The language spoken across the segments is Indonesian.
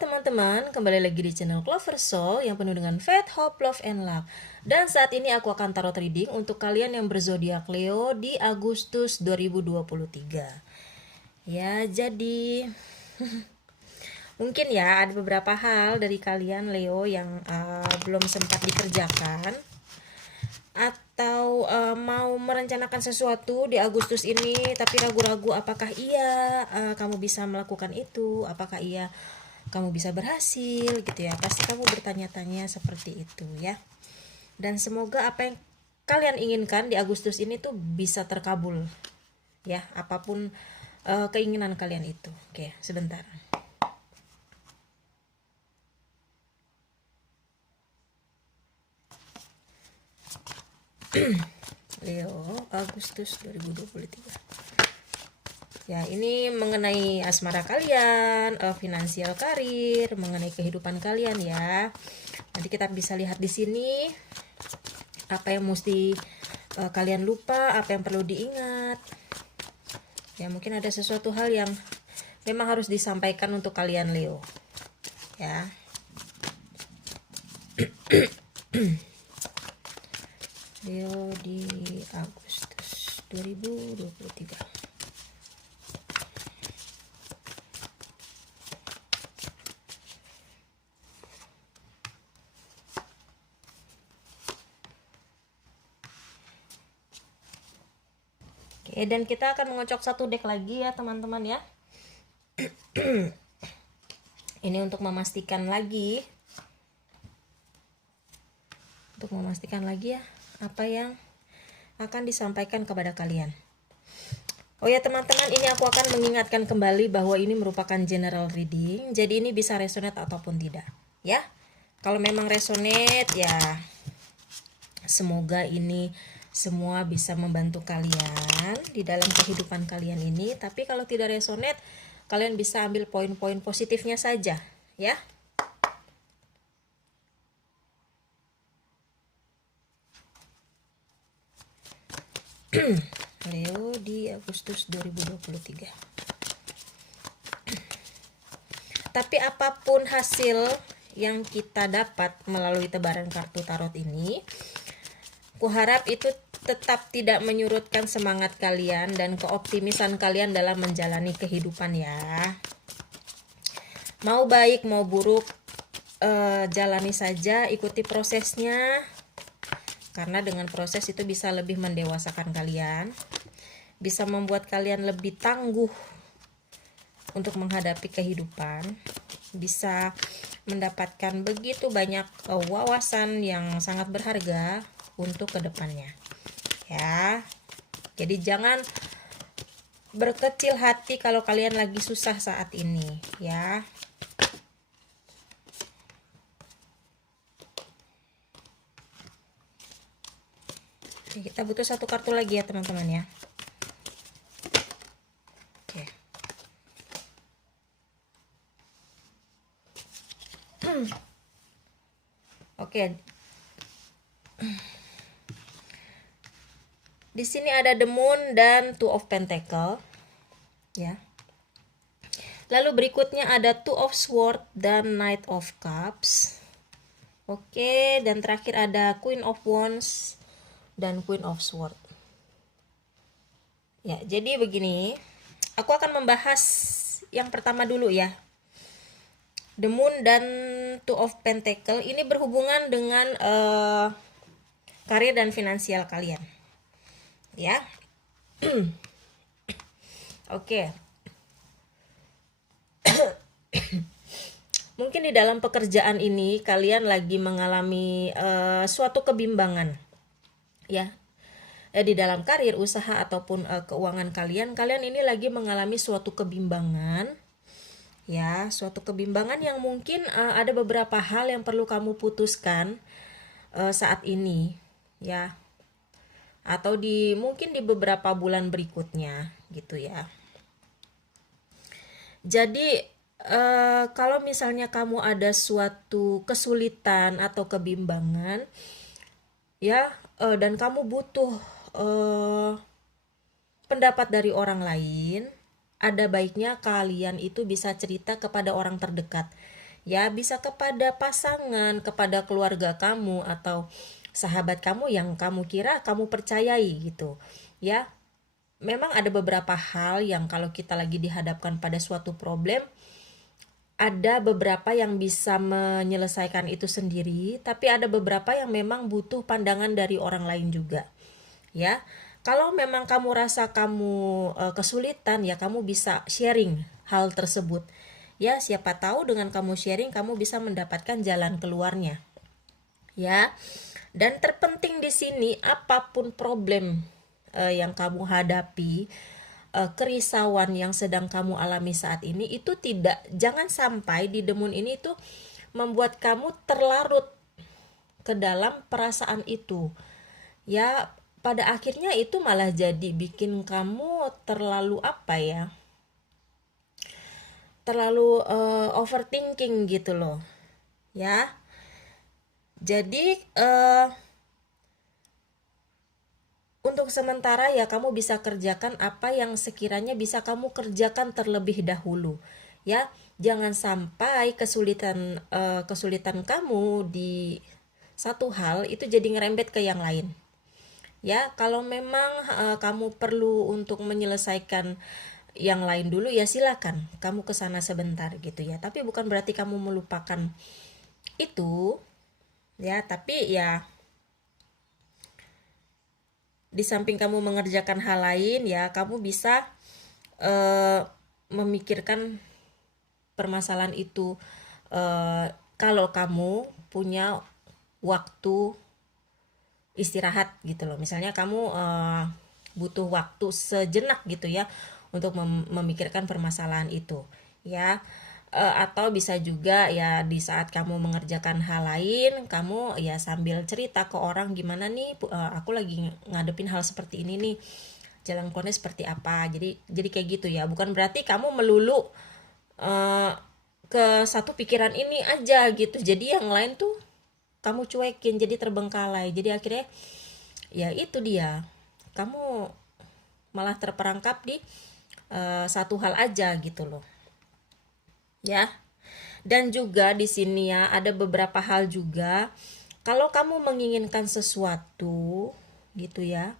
teman-teman, kembali lagi di channel Clover Soul yang penuh dengan faith, hope, love, and luck. Dan saat ini aku akan tarot reading untuk kalian yang berzodiak Leo di Agustus 2023. Ya, jadi mungkin ya ada beberapa hal dari kalian Leo yang belum sempat dikerjakan atau mau merencanakan sesuatu di Agustus ini tapi ragu-ragu apakah iya kamu bisa melakukan itu, apakah iya kamu bisa berhasil gitu ya. Pasti kamu bertanya-tanya seperti itu ya. Dan semoga apa yang kalian inginkan di Agustus ini tuh bisa terkabul ya, apapun keinginan kalian itu. Oke, sebentar. Leo Agustus 2023. Ya, ini mengenai asmara kalian, finansial karir, mengenai kehidupan kalian ya. Nanti kita bisa lihat di sini apa yang mesti kalian lupa, apa yang perlu diingat. Ya, mungkin ada sesuatu hal yang memang harus disampaikan untuk kalian Leo. Ya. Leo di Agustus 2023. Oke, dan kita akan mengocok satu deck lagi ya teman-teman ya. Ini untuk memastikan lagi. Ya apa yang akan disampaikan kepada kalian. Oh ya teman-teman, ini aku akan mengingatkan kembali bahwa ini merupakan general reading. Jadi ini bisa resonate ataupun tidak ya. Kalau memang resonate ya semoga ini semua bisa membantu kalian di dalam kehidupan kalian ini. Tapi kalau tidak resonate, kalian bisa ambil poin-poin positifnya saja ya. Leo di Agustus 2023. Tapi apapun hasil yang kita dapat melalui tebaran kartu tarot ini, kuharap itu tetap tidak menyurutkan semangat kalian dan keoptimisan kalian dalam menjalani kehidupan ya. Mau baik mau buruk, jalani saja, ikuti prosesnya. Karena dengan proses itu bisa lebih mendewasakan kalian, bisa membuat kalian lebih tangguh untuk menghadapi kehidupan, bisa mendapatkan begitu banyak wawasan yang sangat berharga untuk kedepannya ya. Jadi jangan berkecil hati kalau kalian lagi susah saat ini ya. Oke, kita butuh satu kartu lagi ya teman-teman ya. Oke. Oke. Di sini ada The Moon dan Two of Pentacle ya. Lalu berikutnya ada Two of Swords dan Knight of Cups. Oke, dan terakhir ada Queen of Wands dan Queen of Swords. Ya, jadi begini, aku akan membahas yang pertama dulu ya. The Moon dan Two of Pentacle ini berhubungan dengan karir dan finansial kalian. Ya. Oke. Mungkin di dalam pekerjaan ini kalian lagi mengalami suatu kebimbangan. Ya. Di dalam karir, usaha ataupun keuangan kalian ini lagi mengalami suatu kebimbangan. Ya, suatu kebimbangan yang mungkin ada beberapa hal yang perlu kamu putuskan saat ini, ya. Atau mungkin di beberapa bulan berikutnya gitu ya. Jadi kalau misalnya kamu ada suatu kesulitan atau kebimbangan ya, dan kamu butuh pendapat dari orang lain, ada baiknya kalian itu bisa cerita kepada orang terdekat Ya, bisa kepada pasangan, kepada keluarga kamu atau sahabat kamu yang kamu kira kamu percayai gitu. Ya, memang ada beberapa hal yang kalau kita lagi dihadapkan pada suatu problem, ada beberapa yang bisa menyelesaikan itu sendiri, tapi ada beberapa yang memang butuh pandangan dari orang lain juga. Ya, kalau memang kamu rasa kamu kesulitan, ya kamu bisa sharing hal tersebut. Ya, siapa tahu dengan kamu sharing kamu bisa mendapatkan jalan keluarnya. Ya. Dan terpenting di sini, apapun problem yang kamu hadapi, kerisauan yang sedang kamu alami saat ini, itu jangan sampai di demun ini tuh membuat kamu terlarut ke dalam perasaan itu. Ya, pada akhirnya itu malah jadi bikin kamu terlalu apa ya? Terlalu overthinking gitu loh. Ya. Jadi untuk sementara ya kamu bisa kerjakan apa yang sekiranya bisa kamu kerjakan terlebih dahulu. Ya, jangan sampai kesulitan kamu di satu hal itu jadi ngerembet ke yang lain. Ya, kalau memang kamu perlu untuk menyelesaikan yang lain dulu, ya silakan kamu ke sana sebentar gitu ya. Tapi bukan berarti kamu melupakan itu ya, tapi ya di samping kamu mengerjakan hal lain ya kamu bisa memikirkan permasalahan itu kalau kamu punya waktu istirahat gitu loh. Misalnya kamu butuh waktu sejenak gitu ya untuk memikirkan permasalahan itu ya. Atau bisa juga ya di saat kamu mengerjakan hal lain kamu ya sambil cerita ke orang, gimana nih aku lagi ngadepin hal seperti ini nih, jalan keluarnya seperti apa. Jadi kayak gitu ya, bukan berarti kamu melulu ke satu pikiran ini aja gitu, jadi yang lain tuh kamu cuekin, jadi terbengkalai, jadi akhirnya ya itu dia, kamu malah terperangkap di satu hal aja gitu loh ya. Dan juga di sini ya ada beberapa hal juga, kalau kamu menginginkan sesuatu gitu ya,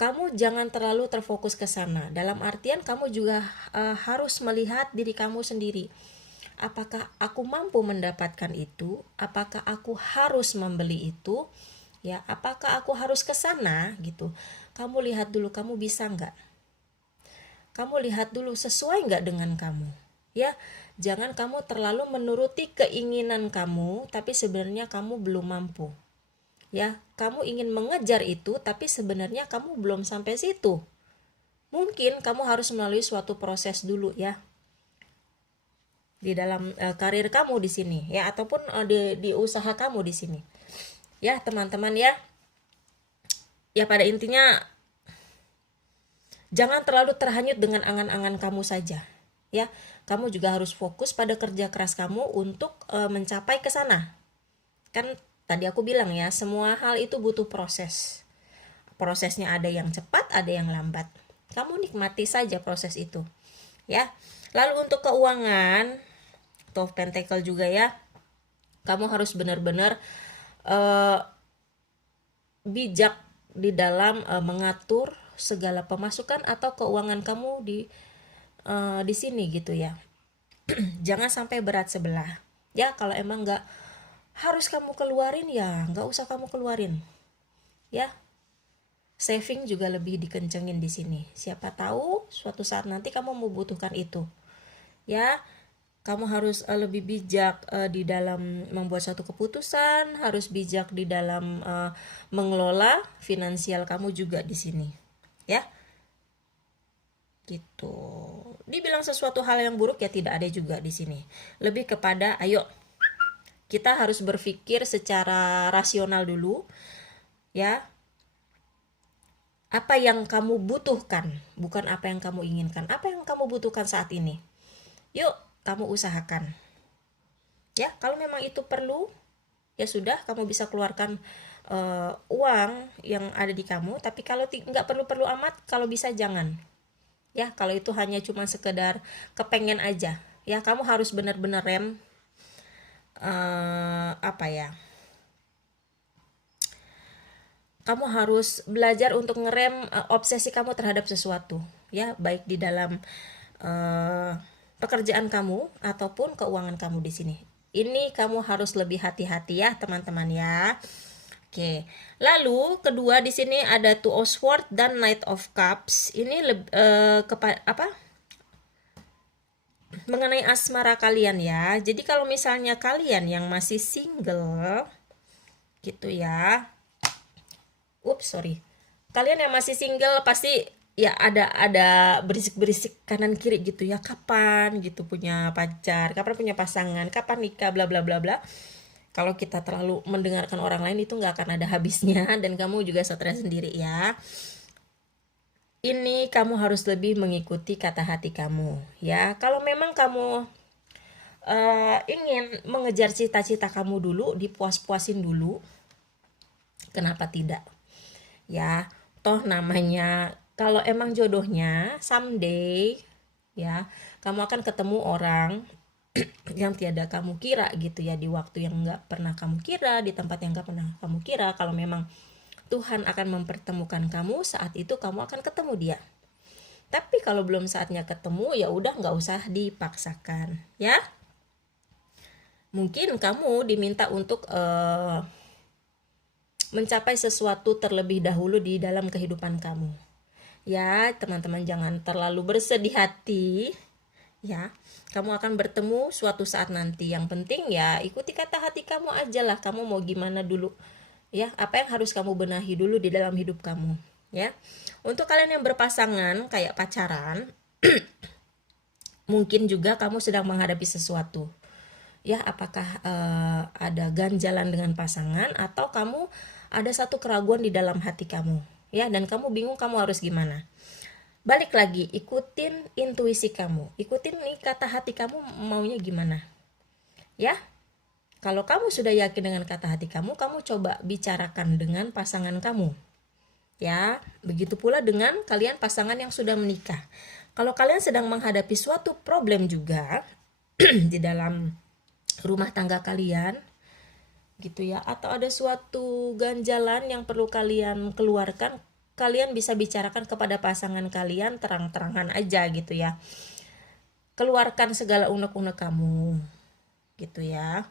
kamu jangan terlalu terfokus ke sana. Dalam artian kamu juga harus melihat diri kamu sendiri. Apakah aku mampu mendapatkan itu? Apakah aku harus membeli itu? Ya, apakah aku harus ke sana gitu? Kamu lihat dulu, kamu bisa nggak? Kamu lihat dulu sesuai nggak dengan kamu? Ya, jangan kamu terlalu menuruti keinginan kamu, tapi sebenarnya kamu belum mampu. Ya, kamu ingin mengejar itu, tapi sebenarnya kamu belum sampai situ. Mungkin kamu harus melalui suatu proses dulu ya di dalam karir kamu di sini ya, ataupun di usaha kamu di sini. Ya, teman-teman ya. Ya pada intinya jangan terlalu terhanyut dengan angan-angan kamu saja. Ya, kamu juga harus fokus pada kerja keras kamu untuk mencapai ke sana. Kan tadi aku bilang ya, semua hal itu butuh proses. Prosesnya ada yang cepat, ada yang lambat. Kamu nikmati saja proses itu. Ya. Lalu untuk keuangan, Two of Pentacle juga ya. Kamu harus benar-benar bijak di dalam mengatur segala pemasukan atau keuangan kamu di sini gitu ya. Jangan sampai berat sebelah. Ya, kalau emang nggak harus kamu keluarin ya nggak usah kamu keluarin. Ya, saving juga lebih dikencengin di sini. Siapa tahu suatu saat nanti kamu membutuhkan itu. Ya, kamu harus lebih bijak di dalam membuat suatu keputusan, harus bijak di dalam mengelola finansial kamu juga di sini. Ya. Gitu. Dibilang sesuatu hal yang buruk ya tidak ada juga di sini. Lebih kepada ayo kita harus berpikir secara rasional dulu ya. Apa yang kamu butuhkan, bukan apa yang kamu inginkan. Apa yang kamu butuhkan saat ini? Yuk, kamu usahakan. Ya, kalau memang itu perlu, ya sudah, kamu bisa keluarkan uang yang ada di kamu. Tapi kalau nggak perlu-perlu amat, kalau bisa jangan. Ya, kalau itu hanya cuma sekedar kepengen aja. Ya, kamu harus benar-benar rem apa ya, kamu harus belajar untuk ngerem obsesi kamu terhadap sesuatu, ya, baik di dalam pekerjaan kamu ataupun keuangan kamu di sini. Ini kamu harus lebih hati-hati ya, teman-teman ya. Oke. Lalu kedua di sini ada Two of Swords dan Knight of Cups. Ini mengenai asmara kalian ya. Jadi kalau misalnya kalian yang masih single gitu ya. Kalian yang masih single pasti ya ada berisik-berisik kanan kiri gitu ya. Kapan gitu punya pacar, kapan punya pasangan, kapan nikah, bla bla bla bla. Kalau kita terlalu mendengarkan orang lain itu nggak akan ada habisnya dan kamu juga stres sendiri ya. Ini kamu harus lebih mengikuti kata hati kamu ya. Kalau memang kamu ingin mengejar cita-cita kamu dulu, dipuas-puasin dulu, kenapa tidak ya. Toh namanya kalau emang jodohnya someday ya, kamu akan ketemu orang yang tiada kamu kira gitu ya, di waktu yang nggak pernah kamu kira, di tempat yang nggak pernah kamu kira. Kalau memang Tuhan akan mempertemukan kamu, saat itu kamu akan ketemu dia. Tapi kalau belum saatnya ketemu, ya udah nggak usah dipaksakan ya. Mungkin kamu diminta untuk mencapai sesuatu terlebih dahulu di dalam kehidupan kamu ya. Teman-teman jangan terlalu bersedih hati ya. Kamu akan bertemu suatu saat nanti. Yang penting ya ikuti kata hati kamu aja lah. Kamu mau gimana dulu ya, apa yang harus kamu benahi dulu di dalam hidup kamu ya. Untuk kalian yang berpasangan kayak pacaran, mungkin juga kamu sedang menghadapi sesuatu ya. Apakah ada ganjalan dengan pasangan, atau kamu ada satu keraguan di dalam hati kamu ya, dan kamu bingung kamu harus gimana. Balik lagi, ikutin intuisi kamu, ikutin nih kata hati kamu maunya gimana ya. Kalau kamu sudah yakin dengan kata hati kamu, kamu coba bicarakan dengan pasangan kamu ya. Begitu pula dengan kalian pasangan yang sudah menikah. Kalau kalian sedang menghadapi suatu problem juga di dalam rumah tangga kalian gitu ya, atau ada suatu ganjalan yang perlu kalian keluarkan, kalian bisa bicarakan kepada pasangan kalian terang-terangan aja gitu ya. Keluarkan segala unek-unek kamu gitu ya.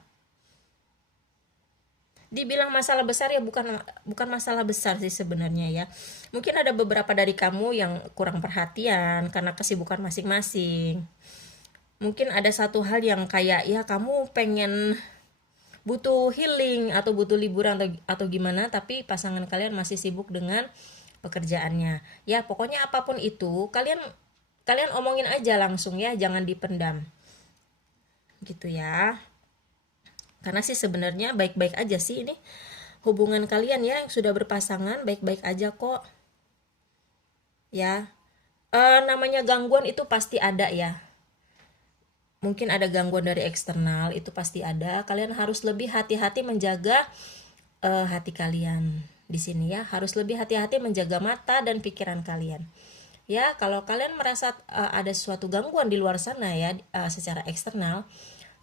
Dibilang masalah besar ya bukan masalah besar sih sebenarnya ya. Mungkin ada beberapa dari kamu yang kurang perhatian karena kesibukan masing-masing. Mungkin ada satu hal yang kayak ya kamu pengen butuh healing atau butuh liburan atau gimana, tapi pasangan kalian masih sibuk dengan pekerjaannya ya. Pokoknya apapun itu kalian omongin aja langsung ya, jangan dipendam gitu ya. Karena sih sebenarnya baik-baik aja sih ini hubungan kalian ya, yang sudah berpasangan baik-baik aja kok ya. Namanya gangguan itu pasti ada ya. Mungkin ada gangguan dari eksternal, itu pasti ada. Kalian harus lebih hati-hati menjaga hati kalian di sini ya. Harus lebih hati-hati menjaga mata dan pikiran kalian ya. Kalau kalian merasa ada suatu gangguan di luar sana ya, secara eksternal,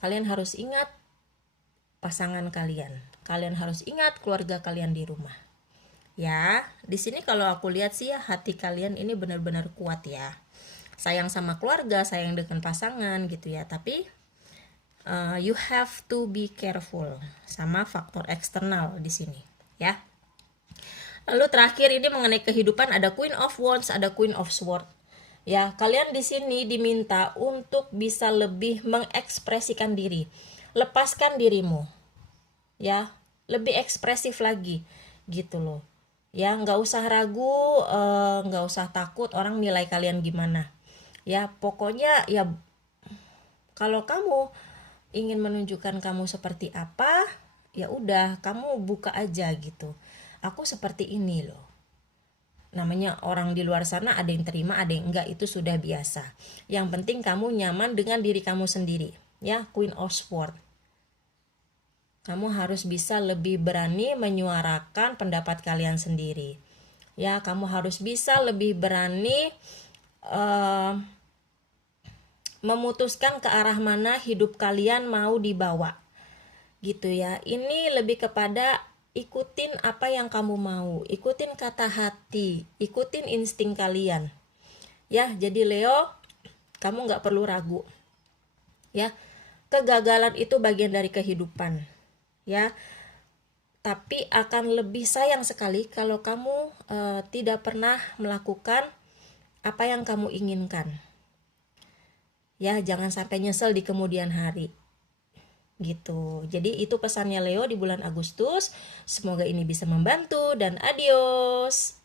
kalian harus ingat pasangan kalian. Kalian harus ingat keluarga kalian di rumah ya. Di sini kalau aku lihat sih ya, hati kalian ini benar-benar kuat ya. Sayang sama keluarga, sayang dengan pasangan gitu ya. Tapi you have to be careful sama faktor eksternal di sini ya. Lalu terakhir ini mengenai kehidupan, ada Queen of Wands, ada Queen of Swords ya. Kalian di sini diminta untuk bisa lebih mengekspresikan diri. Lepaskan dirimu ya, lebih ekspresif lagi gitu loh ya. Nggak usah ragu, nggak usah takut orang nilai kalian gimana ya. Pokoknya ya kalau kamu ingin menunjukkan kamu seperti apa, ya udah kamu buka aja gitu. Aku seperti ini loh. Namanya orang di luar sana ada yang terima, ada yang enggak, itu sudah biasa. Yang penting kamu nyaman dengan diri kamu sendiri ya. Queen of Swords, kamu harus bisa lebih berani menyuarakan pendapat kalian sendiri ya. Kamu harus bisa lebih berani memutuskan ke arah mana hidup kalian mau dibawa gitu ya. Ini lebih kepada ikutin apa yang kamu mau, ikutin kata hati, ikutin insting kalian. Ya, jadi Leo, kamu nggak perlu ragu. Ya, kegagalan itu bagian dari kehidupan. Ya, tapi akan lebih sayang sekali kalau kamu tidak pernah melakukan apa yang kamu inginkan. Ya, jangan sampai nyesel di kemudian hari. Gitu. Jadi itu pesannya Leo di bulan Agustus. Semoga ini bisa membantu dan adios.